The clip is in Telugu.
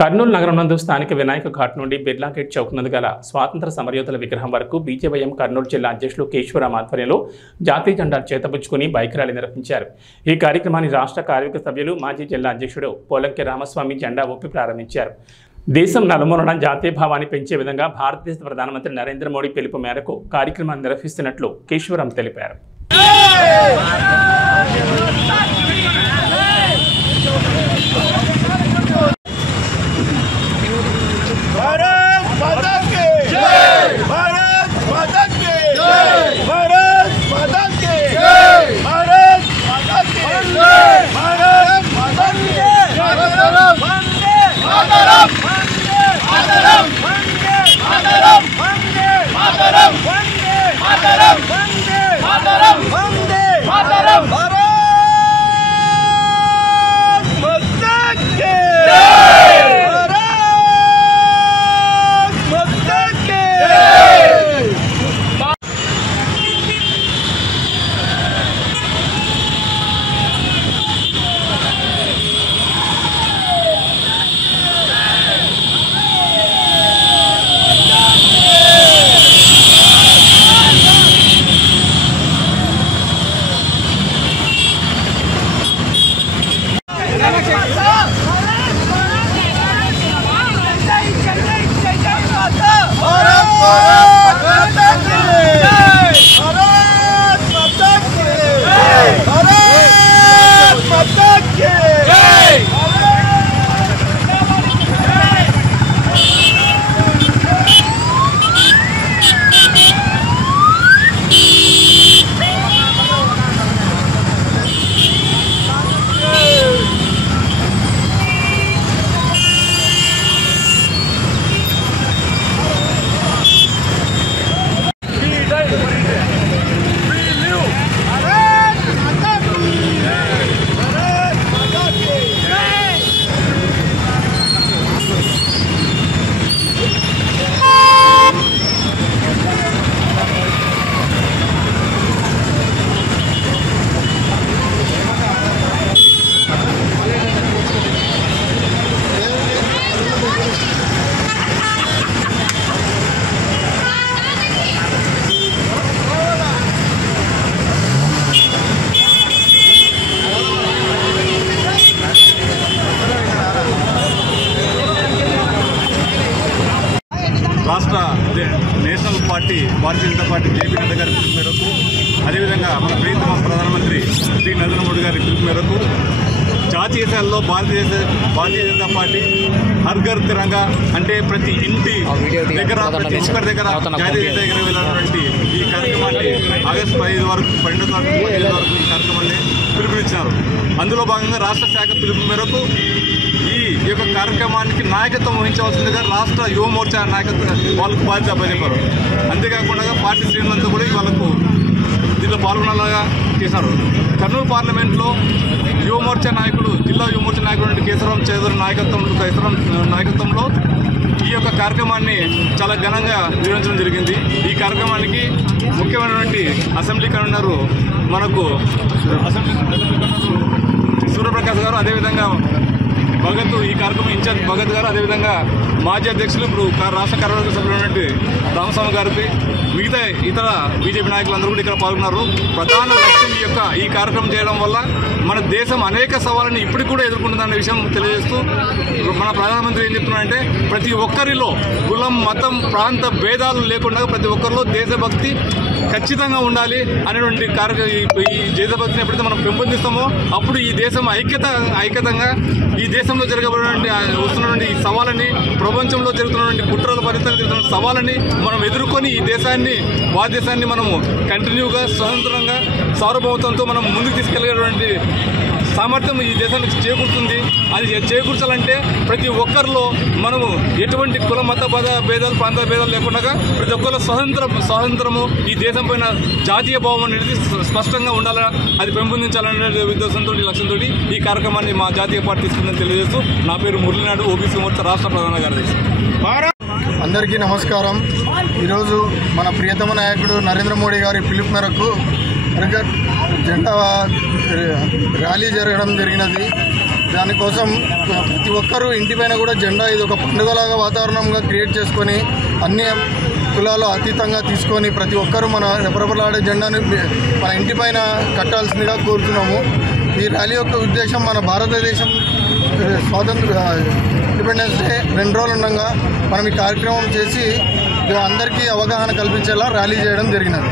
కర్నూలు నగరం నందు స్థానిక వినాయక ఘాట్ నుండి బిర్లా గేట్ చౌక్ నందు గల స్వాతంత్ర సమరయోధుల విగ్రహం వరకు బీజేవైఎం కర్నూలు జిల్లా అధ్యక్షులు కేశవరాం ఆధ్వర్యంలో జాతీయ జెండాలు చేతబుచ్చుకుని బైక్ ర్యాలీ నిర్వహించారు। ఈ కార్యక్రమాన్ని రాష్ట్ర కార్యవర్గ సభ్యులు మాజీ జిల్లా అధ్యక్షుడు పోలంకి రామస్వామి జెండా ఊపి ప్రారంభించారు। దేశం నలుమూలన జాతీయ భావాన్ని పెంచే విధంగా భారతదేశ ప్రధానమంత్రి నరేంద్ర మోడీ పిలుపు మేరకు కార్యక్రమాన్ని నిర్వహిస్తున్నట్లు కేశవరాం తెలిపారు। రాష్ట్ర national party Bharatiya Janata party JP Nadda గారి పిలుపు మేరకు, అదేవిధంగా మన ప్రియతమ ప్రధానమంత్రి శ్రీ నరేంద్ర మోడీ గారి పిలుపు మేరకు జాతీయ స్థాయిలో భారతీయ జనతా పార్టీ హర్ ఘర్ తిరంగా అంటే ప్రతి ఇంటి దగ్గర ప్రతి ఒక్కరి దగ్గర జాతీయ జెండా ఎగరవేయాలన్నటువంటి ఈ కార్యక్రమాన్ని ఆగస్టు 12 వరకు ఈ కార్యక్రమాన్ని పిలుపునిచ్చారు। అందులో భాగంగా రాష్ట్ర శాఖ పిలుపు మేరకు ఈ యొక్క కార్యక్రమానికి నాయకత్వం వహించవలసిందిగా రాష్ట్ర యువ మోర్చా నాయకత్వం వాళ్ళకు బాధ్యత అప్పచెప్పారు। అంతేకాకుండా పార్టీ శ్రేణులంతా కూడా వాళ్ళకు దీనిలో పాల్గొనేలాగా చేశారు। కర్నూలు పార్లమెంట్లో యువ మోర్చా నాయకుడు, జిల్లా యువ మోర్చా నాయకుడు కేశవరాం చౌదరి నాయకత్వంలో ఈ యొక్క కార్యక్రమాన్ని చాలా ఘనంగా నిర్వహించడం జరిగింది। ఈ కార్యక్రమానికి ముఖ్యమైనటువంటి అసెంబ్లీ కన్వీనర్ మనకు సూర్యప్రకాష్ గారు, అదేవిధంగా భగత్, ఈ కార్యక్రమం ఇన్ఛార్జ్ భగత్ గారు, అదేవిధంగా మాజీ అధ్యక్షులు ఇప్పుడు రాష్ట్ర కార్యవర్గ సభ్యులు ఉన్నటువంటి రామస్వామి గారికి, మిగతా ఇతర బీజేపీ నాయకులందరూ కూడా ఇక్కడ పాల్గొన్నారు। ప్రధాన లక్ష్యం ఈ కార్యక్రమం చేయడం వల్ల మన దేశం అనేక సవాళ్ళని ఇప్పటికి కూడా ఎదుర్కొంటుందన్న విషయం తెలియజేస్తూ మన ప్రధానమంత్రి ఏం చెప్తున్నారంటే ప్రతి ఒక్కరిలో కులం, మతం, ప్రాంత భేదాలు లేకుండా ప్రతి ఒక్కరిలో దేశభక్తి ఖచ్చితంగా ఉండాలి అనేటువంటి ఈ దేశభక్తిని ఎప్పుడైతే మనం పెంపొందిస్తామో అప్పుడు ఈ దేశం ఐక్యతంగా ఈ దేశంలో వస్తున్నటువంటి ఈ సవాళ్ళని, ప్రపంచంలో జరుగుతున్నటువంటి కుట్రల పరిస్థితులు జరుగుతున్న సవాళ్ళని మనం ఎదుర్కొని ఈ దేశాన్ని, భారతదేశాన్ని మనము కంటిన్యూగా స్వతంత్రంగా సార్వభౌమత్వంతో మనం ముందుకు తీసుకెళ్లేటువంటి సామర్థ్యం ఈ దేశానికి చేకూరుతుంది। అది చేకూర్చాలంటే ప్రతి ఒక్కరిలో మనము ఎటువంటి కుల మత భేదాలు, ప్రాంత భేదాలు లేకుండా ప్రతి ఒక్కరిలో స్వాతంత్రము, ఈ దేశం పైన జాతీయ భావం అనేది స్పష్టంగా ఉండాలా, అది పెంపొందించాలనే ఉద్దేశంతో, లక్ష్యంతో ఈ కార్యక్రమాన్ని మా జాతీయ పార్టీ తీసుకుందని తెలియజేస్తూ నా పేరు మురళీనాయుడు, ఓబీసీ మోర్చా రాష్ట్ర ప్రధాన కార్యదర్శి। అందరికీ నమస్కారం। ఈరోజు మన ప్రియతమ నాయకుడు నరేంద్ర మోడీ గారి పిలుపు మేరకు జెండా ర్యాలీ జరగడం జరిగినది। దానికోసం ప్రతి ఒక్కరూ ఇంటిపైన కూడా జెండా ఇది ఒక పండుగలాగా వాతావరణంగా క్రియేట్ చేసుకొని అన్ని కులాలు అతీతంగా తీసుకొని ప్రతి ఒక్కరూ మన రెపరెపలాడే జెండాను మన ఇంటిపైన కట్టాల్సిందిగా కోరుతున్నాము. ఈ ర్యాలీ యొక్క ఉద్దేశం మన భారతదేశం ఇండిపెండెన్స్ డే 2 రోజులు ఉండగా మనం ఈ కార్యక్రమం చేసి అందరికీ అవగాహన కల్పించేలా ర్యాలీ చేయడం జరిగినది.